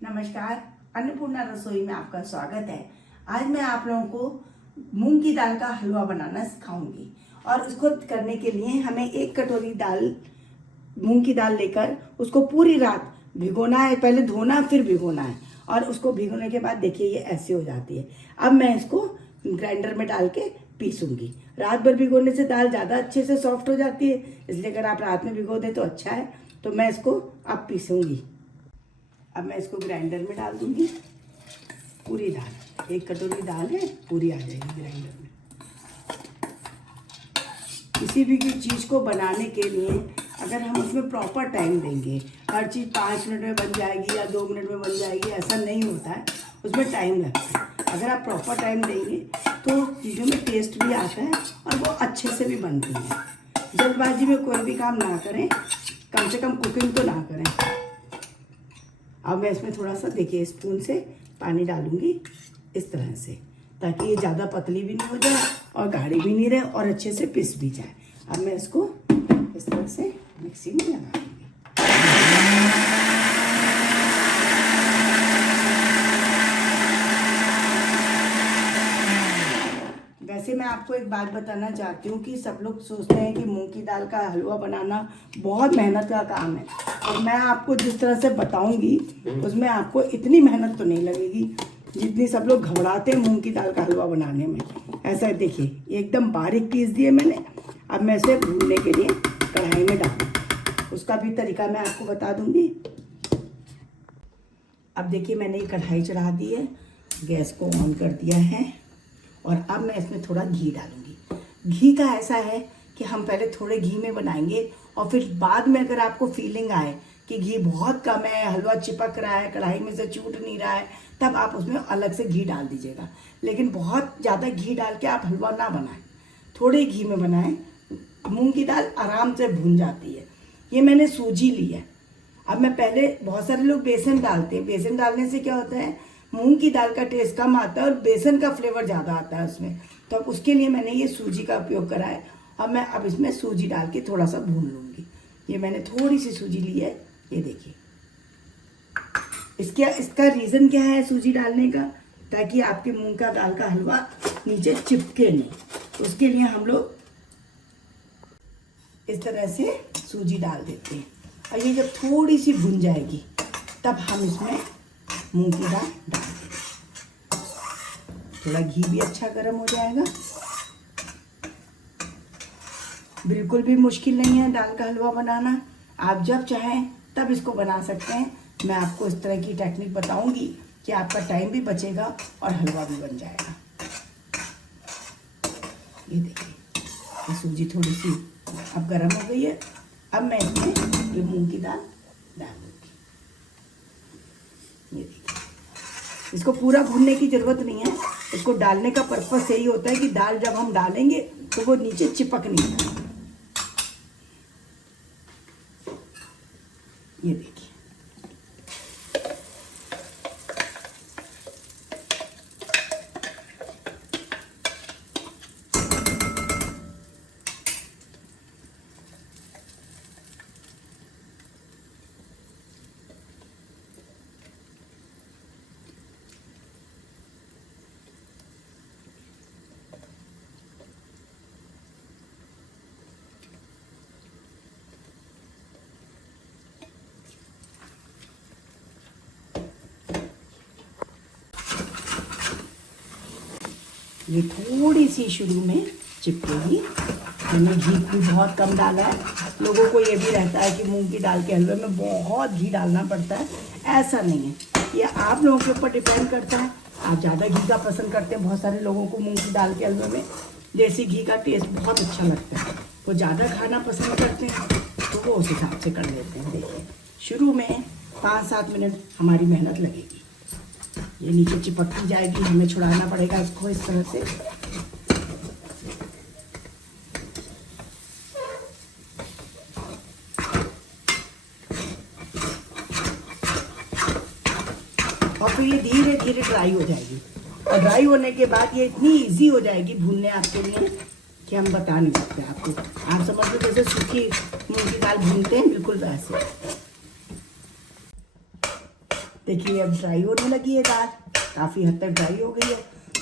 नमस्कार, अन्नपूर्णा रसोई में आपका स्वागत है। आज मैं आप लोगों को मूंग की दाल का हलवा बनाना सिखाऊंगी और उसको करने के लिए हमें 1 कटोरी दाल मूंग की दाल लेकर उसको पूरी रात भिगोना है। पहले धोना फिर भिगोना है और उसको भिगोने के बाद देखिए ये ऐसे हो जाती है। अब मैं इसको ग्राइंडर में डाल के पीसूंगी। रात भर भिगोने से दाल ज़्यादा अच्छे से सॉफ्ट हो जाती है, इसलिए अगर आप रात में भिगो दें तो अच्छा है। तो मैं इसको अब पीसूंगी। अब मैं इसको ग्राइंडर में डाल दूंगी। पूरी दाल 1 कटोरी दाल है, पूरी आ जाएगी ग्राइंडर में। किसी भी चीज़ को बनाने के लिए अगर हम उसमें प्रॉपर टाइम देंगे, हर चीज़ 5 मिनट में बन जाएगी या 2 मिनट में बन जाएगी, ऐसा नहीं होता है। उसमें टाइम लगता है। अगर आप प्रॉपर टाइम देंगे तो चीज़ों में टेस्ट भी आता है और वो अच्छे से भी बनती है। जल्दबाजी में कोई भी काम ना करें, कम से कम कुकिंग तो ना करें। अब मैं इसमें थोड़ा सा देखिए स्पून से पानी डालूंगी इस तरह से, ताकि ये ज़्यादा पतली भी नहीं हो जाए और गाढ़ी भी नहीं रहे और अच्छे से पिस भी जाए। अब मैं इसको इस तरह से मिक्सी में लगा दूंगी। वैसे मैं आपको एक बात बताना चाहती हूँ कि सब लोग सोचते हैं कि मूंग की दाल का हलवा बनाना बहुत मेहनत का काम है, और मैं आपको जिस तरह से बताऊंगी उसमें आपको इतनी मेहनत तो नहीं लगेगी जितनी सब लोग घबराते हैं मूंग की दाल का हलवा बनाने में। ऐसा देखिए एकदम बारीक पीस दिए मैंने। अब मैं इसे भूनने के लिए कढ़ाई में डालूँ, उसका भी तरीका मैं आपको बता दूंगी। अब देखिए मैंने ये कढ़ाई चढ़ा दी है, गैस को ऑन कर दिया है और अब मैं इसमें थोड़ा घी डालूंगी। घी का ऐसा है कि हम पहले थोड़े घी में बनाएंगे और फिर बाद में अगर आपको फीलिंग आए कि घी बहुत कम है, हलवा चिपक रहा है, कढ़ाई में से छूट नहीं रहा है, तब आप उसमें अलग से घी डाल दीजिएगा। लेकिन बहुत ज़्यादा घी डाल के आप हलवा ना बनाएं, थोड़े घी में बनाएं। मूंग की दाल आराम से भून जाती है। ये मैंने सूजी ली है। अब मैं पहले, बहुत सारे लोग बेसन डालते हैं, बेसन डालने से क्या होता है, मूंग की दाल का टेस्ट कम आता है और बेसन का फ्लेवर ज़्यादा आता है उसमें। तो अब उसके लिए मैंने ये सूजी का उपयोग करा है। अब मैं इसमें सूजी डाल के थोड़ा सा भून लूँगी। ये मैंने थोड़ी सी सूजी ली है, ये देखिए। इसका रीज़न क्या है सूजी डालने का, ताकि आपके मूंग का दाल का हलवा नीचे चिपके नहीं। तो उसके लिए हम लोग इस तरह से सूजी डाल देते हैं। और ये जब थोड़ी सी भुन जाएगी तब हम इसमें मूंग की दाल डाल देंगे। थोड़ा घी भी अच्छा गर्म हो जाएगा। बिल्कुल भी मुश्किल नहीं है दाल का हलवा बनाना। आप जब चाहें तब इसको बना सकते हैं। मैं आपको इस तरह की टेक्निक बताऊंगी कि आपका टाइम भी बचेगा और हलवा भी बन जाएगा। ये देखिए, ये सूजी थोड़ी सी अब गर्म हो गई है। अब मैं इसमें ये मूंग की दाल डाल दूँगी। ये देखिए, इसको पूरा भूनने की ज़रूरत नहीं है। इसको डालने का पर्पस यही होता है कि दाल जब हम डालेंगे तो वो नीचे चिपक नहीं पाए। ये देखिए, ये थोड़ी सी शुरू में चिपकेगी। मैंने घी भी बहुत कम डाला है। लोगों को ये भी रहता है कि मूंग की दाल के हलवे में बहुत घी डालना पड़ता है। ऐसा नहीं है, ये आप लोगों के ऊपर डिपेंड करता है। आप ज़्यादा घी का पसंद करते हैं, बहुत सारे लोगों को मूंग की दाल के हलवे में देसी घी का टेस्ट बहुत अच्छा लगता है। वो ज़्यादा खाना पसंद करते हैं तो वो उस हिसाब से कर लेते हैं। देखिए, शुरू में 5-7 मिनट हमारी मेहनत लगेगी। ये नीचे चिपकती जाएगी, हमें छुड़ाना पड़ेगा इसको इस तरह से। और फिर ये धीरे धीरे ड्राई हो जाएगी और ड्राई होने के बाद ये इतनी इजी हो जाएगी भूनने आपके लिए कि हम बता नहीं सकते आपको। आप समझ लो जैसे सूखी मूंग की दाल भूनते हैं, बिल्कुल वैसे। देखिए अब ड्राई होने लगी है दाल, काफ़ी हद तक ड्राई हो गई है।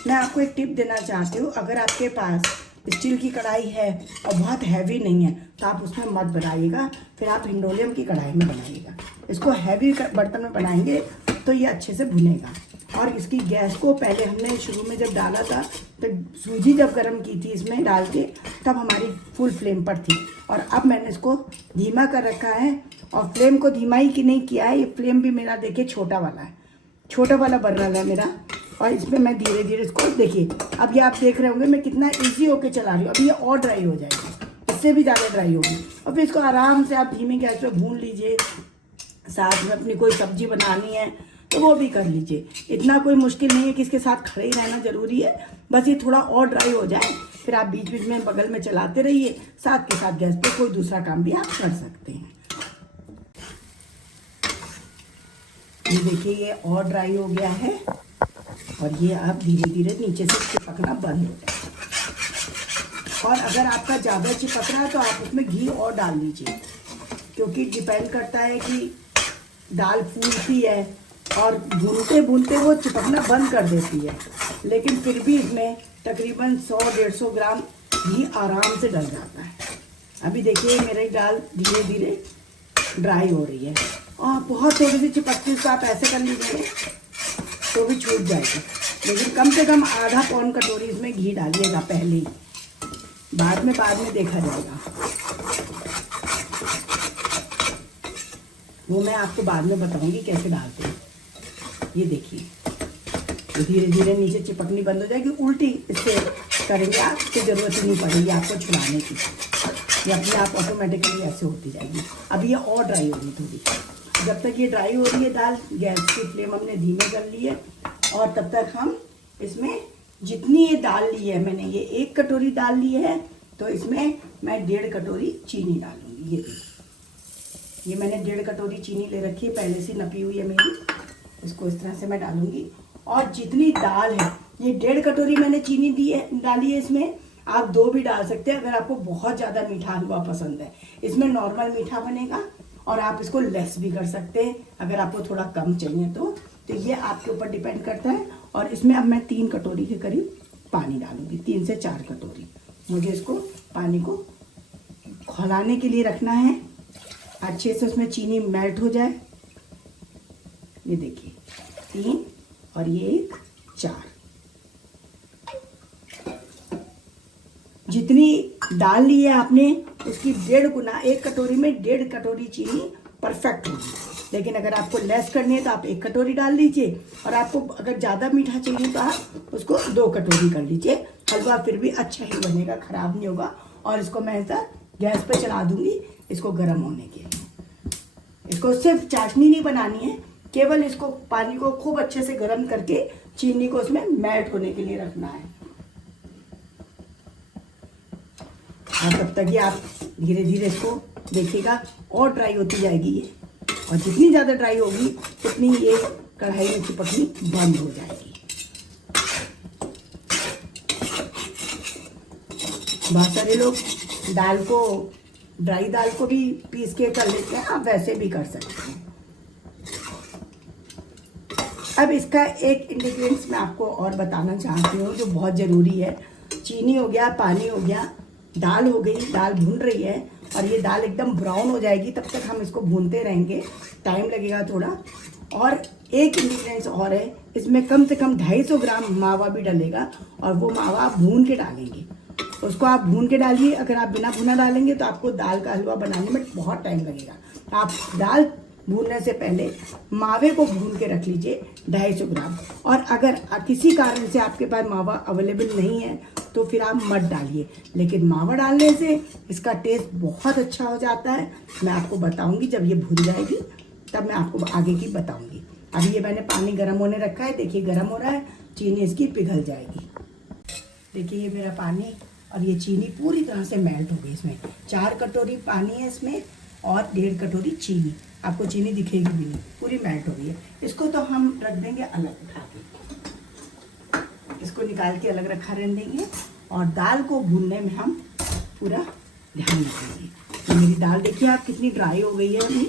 मैं आपको एक टिप देना चाहती हूँ, अगर आपके पास स्टील की कढ़ाई है और बहुत हैवी नहीं है तो आप उसमें मत बनाइएगा, फिर आप हिंडोलियम की कढ़ाई में बनाइएगा। इसको हैवी बर्तन में बनाएंगे तो ये अच्छे से भुनेगा। और इसकी गैस को पहले हमने शुरू में जब डाला था तो सूजी जब गर्म की थी इसमें डाल के, तब हमारी फुल फ्लेम पर थी, और अब मैंने इसको धीमा कर रखा है। और फ्लेम को धीमा ही कि नहीं किया है, ये फ्लेम भी मेरा देखिए छोटा वाला है, छोटा वाला बर्नर है मेरा। और इसमें मैं धीरे धीरे इसको देखिए, अब ये आप देख रहे होंगे मैं कितना इजी होके चला रही हूँ। अब ये और ड्राई हो जाएगी, इससे भी ज़्यादा ड्राई होगी। और फिर इसको आराम से आप धीमी गैस पे भून लीजिए। साथ में अपनी कोई सब्जी बनानी है तो वो भी कर लीजिए, इतना कोई मुश्किल नहीं है कि इसके साथ खड़े ही रहना ज़रूरी है। बस ये थोड़ा और ड्राई हो जाए, फिर आप बीच बीच में बगल में चलाते रहिए, साथ के साथ गैस पे कोई दूसरा काम भी आप कर सकते हैं। ये देखिए ये और ड्राई हो गया है, और ये अब धीरे धीरे नीचे से चिपकना बंद हो जाए। और अगर आपका ज़्यादा चिपक रहा है तो आप उसमें घी और डाल दीजिए, क्योंकि डिपेंड करता है कि दाल फूलती है और भूनते भूनते वो चिपकना बंद कर देती है, लेकिन फिर भी इसमें तकरीबन 100-150 ग्राम घी आराम से डल जाता है। अभी देखिए मेरी दाल धीरे धीरे ड्राई हो रही है, और बहुत थोड़ी सी चिपकती है, उसको आप ऐसे कर लीजिए तो भी छूट जाएगी। लेकिन कम से कम आधा पौन कटोरी इसमें घी डालिएगा पहले ही, बाद में देखा जाएगा, वो मैं आपको बाद में बताऊंगी कैसे डालते हैं। ये देखिए तो धीरे धीरे नीचे चिपकनी बंद हो जाएगी, उल्टी इससे करेंगे आप तो ज़रूरत ही नहीं पड़ेगी आपको छुड़ाने की, ये अपने आप ऑटोमेटिकली ऐसे होती जाएगी। अब ये और ड्राई होगी थोड़ी, जब तक ये ड्राई हो रही है दाल, गैस की फ्लेम हमने धीमे कर ली है। और तब तक हम इसमें जितनी ये दाल ली है, मैंने ये 1 कटोरी दाल ली है, तो इसमें मैं 1.5 कटोरी चीनी डालूंगी। ये देखिए ये मैंने 1.5 कटोरी चीनी ले रखी है, पहले से नपी हुई है मेरी, इसको इस तरह से मैं डालूंगी। और जितनी दाल है, ये 1.5 कटोरी मैंने चीनी डाली है, इसमें आप 2 भी डाल सकते हैं अगर आपको बहुत ज़्यादा मीठा हलवा पसंद है। इसमें नॉर्मल मीठा बनेगा, और आप इसको लेस भी कर सकते हैं अगर आपको थोड़ा कम चाहिए तो ये आपके ऊपर डिपेंड करता है। और इसमें अब मैं 3 कटोरी के करीब पानी डालूंगी, 3 से 4 कटोरी। मुझे इसको पानी को खौलाने के लिए रखना है, अच्छे से उसमें चीनी मेल्ट हो जाए। ये देखिए 3 और ये 1 4, जितनी दाल ली है आपने उसकी 1.5 गुना, 1 कटोरी में 1.5 कटोरी चीनी परफेक्ट होगी। लेकिन अगर आपको लेस करनी है तो आप 1 कटोरी डाल लीजिए, और आपको अगर ज़्यादा मीठा चाहिए तो आप उसको 2 कटोरी कर लीजिए। हलवा फिर भी अच्छा ही बनेगा, ख़राब नहीं होगा। और इसको मैं ऐसा गैस पे चला दूंगी इसको गर्म होने के लिए। इसको सिर्फ चाशनी नहीं बनानी है, केवल इसको पानी को खूब अच्छे से गर्म करके चीनी को उसमें मेल्ट होने के लिए रखना है। और तब तक ये आप धीरे धीरे इसको देखिएगा और ड्राई होती जाएगी ये, और जितनी ज़्यादा ड्राई होगी उतनी ये कढ़ाई में चिपकनी बंद हो जाएगी। बहुत सारे लोग दाल को, ड्राई दाल को भी पीस के कर लेते हैं, आप वैसे भी कर सकते हैं। अब इसका एक इंग्रेडिएंट्स मैं आपको और बताना चाहती हूँ जो बहुत ज़रूरी है। चीनी हो गया, पानी हो गया, दाल हो गई, दाल भून रही है, और ये दाल एकदम ब्राउन हो जाएगी, तब तक हम इसको भूनते रहेंगे, टाइम लगेगा थोड़ा। और एक इंग्रेडिएंट्स और है, इसमें कम से कम 250 ग्राम मावा भी डलेगा, और वो मावा आप भून के डालेंगे। उसको आप भून के डालिए, अगर आप बिना भुना डालेंगे तो आपको दाल का हलवा बनाने में बहुत टाइम लगेगा। आप दाल भूनने से पहले मावे को भून के रख लीजिए 250 ग्राम। और अगर किसी कारण से आपके पास मावा अवेलेबल नहीं है तो फिर आप मत डालिए, लेकिन मावा डालने से इसका टेस्ट बहुत अच्छा हो जाता है। मैं आपको बताऊंगी जब ये भून जाएगी, तब मैं आपको आगे की बताऊंगी। अभी ये मैंने पानी गर्म होने रखा है, देखिए गर्म हो रहा है, चीनी इसकी पिघल जाएगी। देखिए ये मेरा पानी और ये चीनी पूरी तरह से मेल्ट हो गई। इसमें 4 कटोरी पानी है इसमें, और 1.5 कटोरी चीनी, आपको चीनी दिखेगी भी नहीं, पूरी मेल्ट हो गई है। इसको तो हम रख देंगे अलग उठा के, इसको निकाल के अलग रखा रहने देंगे, और दाल को भूनने में हम पूरा ध्यान रखेंगे। तो मेरी दाल देखिए आप कितनी ड्राई हो गई है अभी,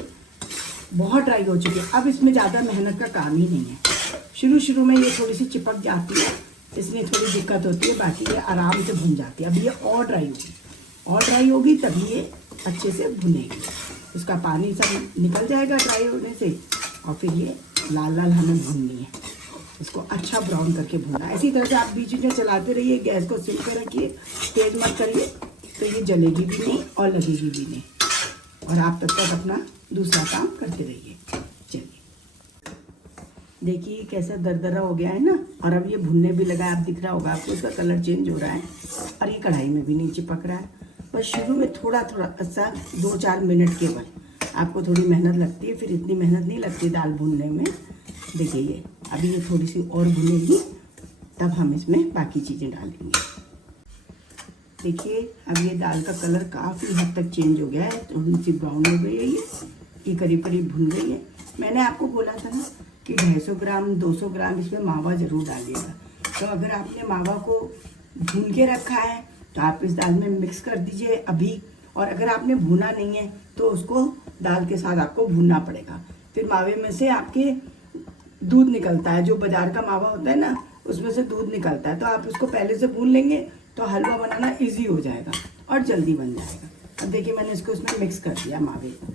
बहुत ड्राई हो चुकी है। अब इसमें ज़्यादा मेहनत का काम ही नहीं है। शुरू शुरू में ये थोड़ी सी चिपक जाती है, इसलिए थोड़ी दिक्कत होती है, बाकी ये आराम से भुन जाती है। अब ये और ड्राई होगी तभी ये अच्छे से भुनेगी। उसका पानी सब निकल जाएगा ड्राई होने से, और फिर ये लाल लाल हमें भूननी है। इसको अच्छा ब्राउन करके भूनना है। इसी तरह से आप बीच में चलाते रहिए, गैस को सिम पे रखिए, तेज मत करिए, तो ये जलेगी भी नहीं और लगेगी भी नहीं। और आप तब तक अपना दूसरा काम करते रहिए। चलिए, देखिए कैसा दरदरा हो गया है ना, और अब ये भुनने भी लगा है। आप दिख रहा होगा आपको, इसका कलर चेंज हो रहा है और ये कढ़ाई में भी नहीं चिपक रहा है। बस शुरू में थोड़ा थोड़ा सा 2-4 मिनट केवल आपको थोड़ी मेहनत लगती है, फिर इतनी मेहनत नहीं लगती दाल भूनने में। देखिए ये अभी ये थोड़ी सी और भुनेगी, तब हम इसमें बाकी चीज़ें डालेंगे। देखिए अब ये दाल का कलर काफ़ी हद तक चेंज हो गया है, थोड़ी सी ब्राउन हो गई है ये करीब करीब भुन गई है। मैंने आपको बोला था ना कि 250 ग्राम 200 ग्राम इसमें मावा ज़रूर डालिएगा। तो अगर आपने मावा को भून के रखा है तो आप इस दाल में मिक्स कर दीजिए अभी, और अगर आपने भुना नहीं है तो उसको दाल के साथ आपको भूनना पड़ेगा। फिर मावे में से आपके दूध निकलता है, जो बाजार का मावा होता है ना उसमें से दूध निकलता है, तो आप उसको पहले से भून लेंगे तो हलवा बनाना इजी हो जाएगा और जल्दी बन जाएगा। अब देखिए मैंने इसको इसमें मिक्स कर दिया मावे को।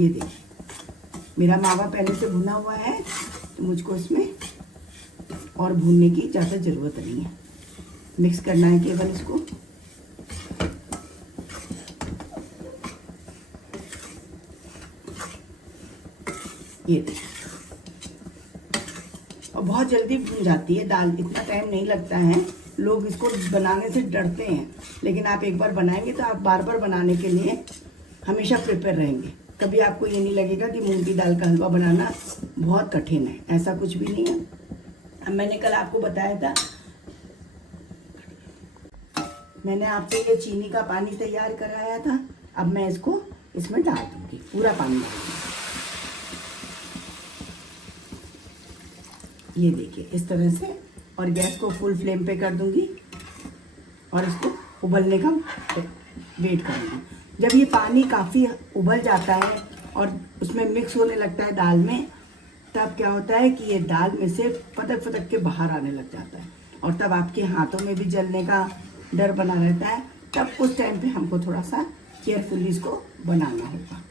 ये देखिए मेरा मावा पहले से भुना हुआ है, तो मुझको इसमें और भूनने की ज़्यादा ज़रूरत नहीं है। मिक्स करना है केवल इसको। ये देखिए, और बहुत जल्दी भून जाती है दाल, इतना टाइम नहीं लगता है। लोग इसको बनाने से डरते हैं, लेकिन आप एक बार बनाएंगे तो आप बार बार बनाने के लिए हमेशा प्रिपेयर रहेंगे। कभी आपको ये नहीं लगेगा कि मूंग की दाल का हलवा बनाना बहुत कठिन है, ऐसा कुछ भी नहीं है। अब मैंने कल आपको बताया था, मैंने आपसे ये चीनी का पानी तैयार कराया था। अब मैं इसको इसमें डाल दूंगी, पूरा पानी डाल दूंगी। ये देखिए इस तरह से, और गैस को फुल फ्लेम पे कर दूंगी और इसको उबलने का वेट करूँगी। जब ये पानी काफ़ी उबल जाता है और उसमें मिक्स होने लगता है दाल में, तब क्या होता है कि ये दाल में से फटक फटक के बाहर आने लग जाता है, और तब आपके हाथों में भी जलने का डर बना रहता है। तब उस टाइम पे हमको थोड़ा सा केयरफुली इसको बनाना होगा।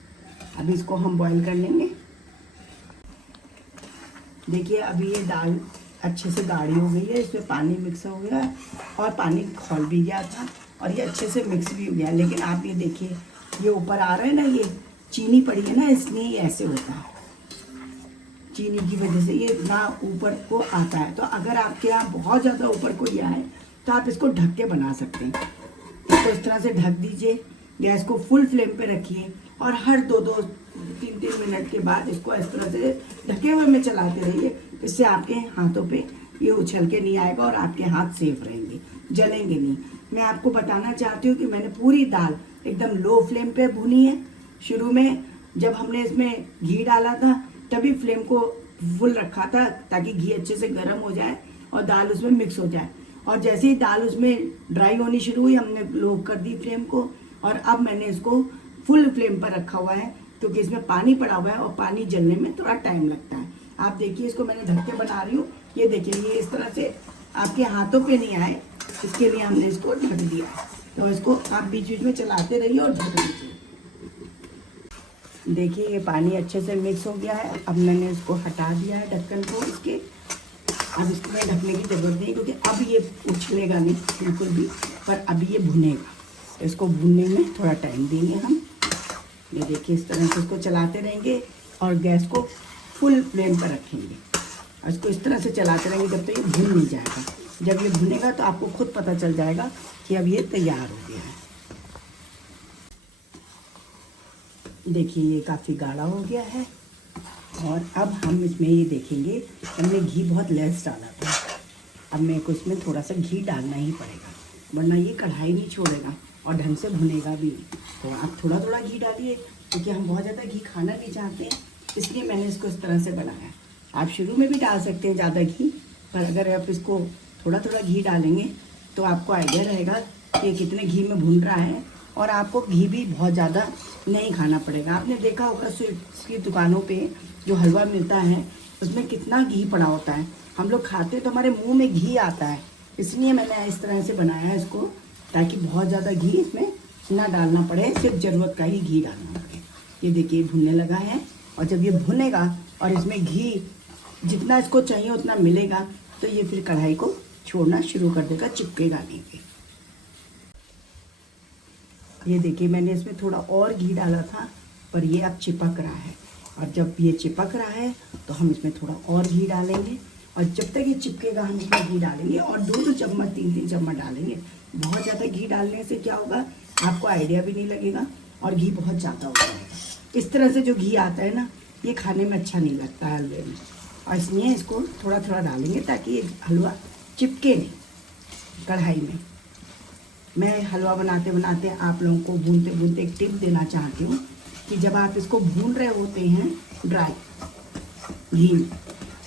अभी इसको हम बॉईल कर लेंगे। देखिए अभी ये दाल अच्छे से गाढ़ी हो गई है, इसमें पानी मिक्स हो गया और पानी खौल भी गया था और ये अच्छे से मिक्स भी हो गया। लेकिन आप ये देखिए ये ऊपर आ रहा है ना, ये चीनी पड़ी है ना, इसलिए ये ऐसे होता है। चीनी की वजह से ये ना ऊपर को आता है। तो अगर आपके यहाँ बहुत ज़्यादा ऊपर को ये आए तो आप इसको ढक के बना सकते हैं। इसको इस तरह से ढक दीजिए, गैस को फुल फ्लेम पे रखिए और हर 2-2 3-3 मिनट के बाद इसको इस तरह से ढके हुए में चलाते रहिए। इससे आपके हाथों पे ये उछल के नहीं आएगा और आपके हाथ सेफ रहेंगे, जलेंगे नहीं। मैं आपको बताना चाहती हूँ कि मैंने पूरी दाल एकदम लो फ्लेम पे भुनी है। शुरू में जब हमने इसमें घी डाला था तभी फ्लेम को फुल रखा था ताकि घी अच्छे से गर्म हो जाए और दाल उसमें मिक्स हो जाए। और जैसे ही दाल उसमें ड्राई होनी शुरू हुई हमने लो कर दी फ्लेम को, और अब मैंने इसको फुल फ्लेम पर रखा हुआ है क्योंकि इसमें पानी पड़ा हुआ है और पानी जलने में थोड़ा टाइम लगता है। आप देखिए इसको मैंने ढक के बना रही हूँ। ये देखिए ये इस तरह से आपके हाथों पे नहीं आए, इसके लिए हमने इसको ढक दिया। तो इसको आप बीच बीच में चलाते रहिए और ढक दीजिए। देखिए ये पानी अच्छे से मिक्स हो गया है। अब मैंने इसको हटा दिया है ढक्कन को इसके। अब इसमें ढकने की ज़रूरत नहीं क्योंकि अब ये उछलेगा नहीं बिल्कुल भी, पर अभी ये भुनेगा। तो इसको भुनने में थोड़ा टाइम देंगे हम। ये देखिए इस तरह से इसको चलाते रहेंगे और गैस को फुल फ्लेम पर रखेंगे और इसको इस तरह से चलाते रहेंगे जब तक ये भुन नहीं जाएगा। जब ये भुनेगा तो आपको खुद पता चल जाएगा कि अब ये तैयार हो गया है। देखिए ये काफ़ी गाढ़ा हो गया है और अब हम इसमें ये देखेंगे, हमने घी बहुत लेस डाला था। अब मेरे को इसमें थोड़ा सा घी डालना ही पड़ेगा, वरना ये कढ़ाई नहीं छोड़ेगा और ढंग से भुनेगा भी नहीं। तो आप थोड़ा थोड़ा घी डालिए क्योंकि हम बहुत ज़्यादा घी खाना नहीं चाहते हैं, इसलिए मैंने इसको इस तरह से बनाया। आप शुरू में भी डाल सकते हैं ज़्यादा घी, पर अगर आप इसको थोड़ा थोड़ा घी डालेंगे तो आपको आइडिया रहेगा कि ये कितने घी में भुन रहा है और आपको घी भी बहुत ज़्यादा नहीं खाना पड़ेगा। आपने देखा होगा स्वीट्स की दुकानों पे जो हलवा मिलता है उसमें कितना घी पड़ा होता है, हम लोग खाते तो हमारे मुंह में घी आता है। इसलिए मैंने इस तरह से बनाया है इसको, ताकि बहुत ज़्यादा घी इसमें ना डालना पड़े, सिर्फ ज़रूरत का ही घी डालना पड़े। ये देखिए भुनने लगा है, और जब ये भुनेगा और इसमें घी जितना इसको चाहिए उतना मिलेगा तो ये फिर कढ़ाई को छोड़ना शुरू कर देगा, चिपकेगा नहीं फिर। ये देखिए मैंने इसमें थोड़ा और घी डाला था, पर ये अब चिपक रहा है, और जब ये चिपक रहा है तो हम इसमें थोड़ा और घी डालेंगे, और जब तक ये चिपकेगा हम इसमें घी डालेंगे, और 2-2 चम्मच 3-3 चम्मच डालेंगे। बहुत ज़्यादा घी डालने से क्या होगा, आपको आइडिया भी नहीं लगेगा और घी बहुत ज़्यादा हो जाएगा। इस तरह से जो घी आता है ना, ये खाने में अच्छा नहीं लगता है हलवे में, और इसलिए इसको थोड़ा थोड़ा डालेंगे ताकि ये हलवा चिपके नहीं कढ़ाई में। मैं हलवा बनाते बनाते आप लोगों को भूनते भूनते एक टिप देना चाहती हूँ कि जब आप इसको भून रहे होते हैं ड्राई घी में,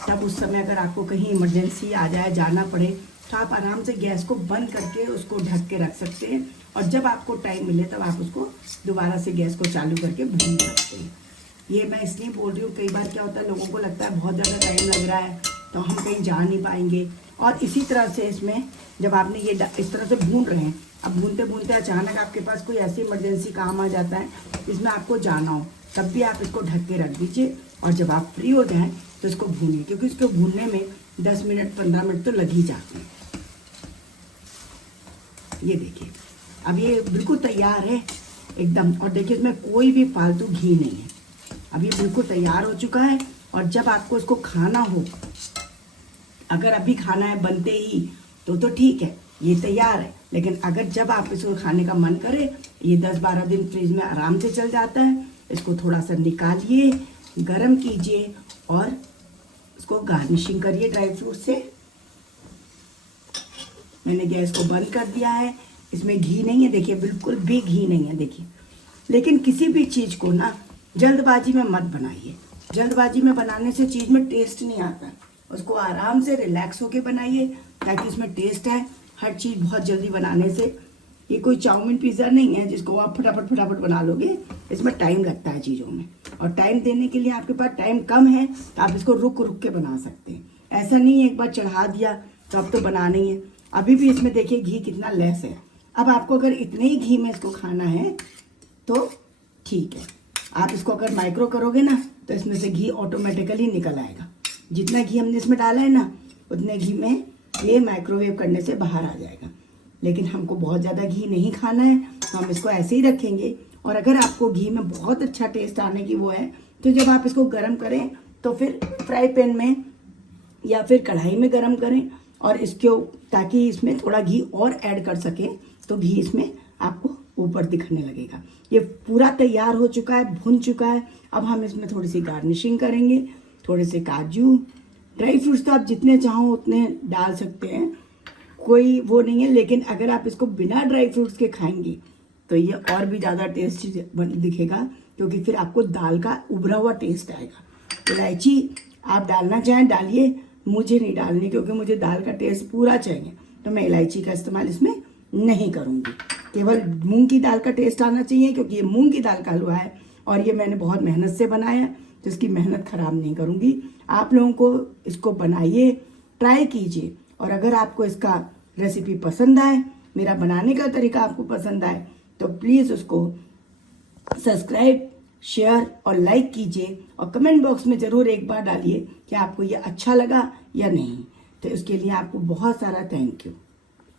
तब उस समय अगर आपको कहीं इमरजेंसी आ जाए, जाना पड़े, तो आप आराम से गैस को बंद करके उसको ढक के रख सकते हैं, और जब आपको टाइम मिले तब आप उसको दोबारा से गैस को चालू करके भून सकते हैं। ये मैं इसलिए बोल रही हूँ, कई बार क्या होता है लोगों को लगता है बहुत ज़्यादा टाइम लग रहा है तो हम कहीं जा नहीं पाएंगे। और इसी तरह से इसमें जब आपने ये इस तरह से भून रहे हैं, अब भूनते भूनते अचानक आपके पास कोई ऐसी इमरजेंसी काम आ जाता है इसमें आपको जाना हो, तब भी आप इसको ढक के रख दीजिए, और जब आप फ्री हो जाएं तो इसको भूनिए, क्योंकि इसको भूनने में 10 मिनट 15 मिनट तो लग ही जाते हैं। ये देखिए अब ये बिल्कुल तैयार है एकदम, और देखिए इसमें कोई भी फालतू घी नहीं है। अब ये बिल्कुल तैयार हो चुका है, और जब आपको इसको खाना हो, अगर अभी खाना है बनते ही तो ठीक है, ये तैयार है। लेकिन अगर जब आप इसको खाने का मन करे, ये 10-12 दिन फ्रिज में आराम से चल जाता है। इसको थोड़ा सा निकालिए, गरम कीजिए, और इसको गार्निशिंग करिए ड्राई फ्रूट से। मैंने गैस को बंद कर दिया है, इसमें घी नहीं है, देखिए बिल्कुल भी घी नहीं है, देखिए। लेकिन किसी भी चीज़ को ना जल्दबाजी में मत बनाइए, जल्दबाजी में बनाने से चीज़ में टेस्ट नहीं आता। उसको आराम से रिलैक्स होके बनाइए ताकि उसमें टेस्ट है। हर चीज़ बहुत जल्दी बनाने से, ये कोई चाउमीन पिज़्ज़ा नहीं है जिसको आप फटाफट फटाफट बना लोगे, इसमें टाइम लगता है चीज़ों में, और टाइम देने के लिए आपके पास टाइम कम है तो आप इसको रुक रुक के बना सकते हैं। ऐसा नहीं है एक बार चढ़ा दिया तो अब तो बनाना ही है। अभी भी इसमें देखिए घी कितना लेस है। अब आपको अगर इतने ही घी में इसको खाना है तो ठीक है, आप इसको अगर माइक्रो करोगे ना तो इसमें से घी ऑटोमेटिकली निकल आएगा। जितना घी हमने इसमें डाला है ना, उतने घी में ये माइक्रोवेव करने से बाहर आ जाएगा। लेकिन हमको बहुत ज़्यादा घी नहीं खाना है तो हम इसको ऐसे ही रखेंगे। और अगर आपको घी में बहुत अच्छा टेस्ट आने की वो है, तो जब आप इसको गर्म करें तो फिर फ्राई पैन में या फिर कढ़ाई में गर्म करें, और इसके ताकि इसमें थोड़ा घी और ऐड कर सकें, तो घी इसमें आपको ऊपर दिखने लगेगा। ये पूरा तैयार हो चुका है, भुन चुका है। अब हम इसमें थोड़ी सी गार्निशिंग करेंगे, थोड़े से काजू, ड्राई फ्रूट्स तो आप जितने चाहो उतने डाल सकते हैं, कोई वो नहीं है। लेकिन अगर आप इसको बिना ड्राई फ्रूट्स के खाएंगी तो ये और भी ज़्यादा टेस्टी दिखेगा, क्योंकि फिर आपको दाल का उभरा हुआ टेस्ट आएगा। इलायची आप डालना चाहें डालिए, मुझे नहीं डालनी क्योंकि मुझे दाल का टेस्ट पूरा चाहिए, तो मैं इलायची का इस्तेमाल इसमें नहीं करूँगी। केवल मूंग की दाल का टेस्ट आना चाहिए, क्योंकि ये मूंग की दाल का हलवा है और ये मैंने बहुत मेहनत से बनाया है, तो इसकी मेहनत ख़राब नहीं करूँगी। आप लोगों को इसको बनाइए, ट्राई कीजिए, और अगर आपको इसका रेसिपी पसंद आए, मेरा बनाने का तरीका आपको पसंद आए, तो प्लीज़ उसको सब्सक्राइब, शेयर और लाइक कीजिए, और कमेंट बॉक्स में ज़रूर एक बार डालिए कि आपको ये अच्छा लगा या नहीं। तो इसके लिए आपको बहुत सारा थैंक यू।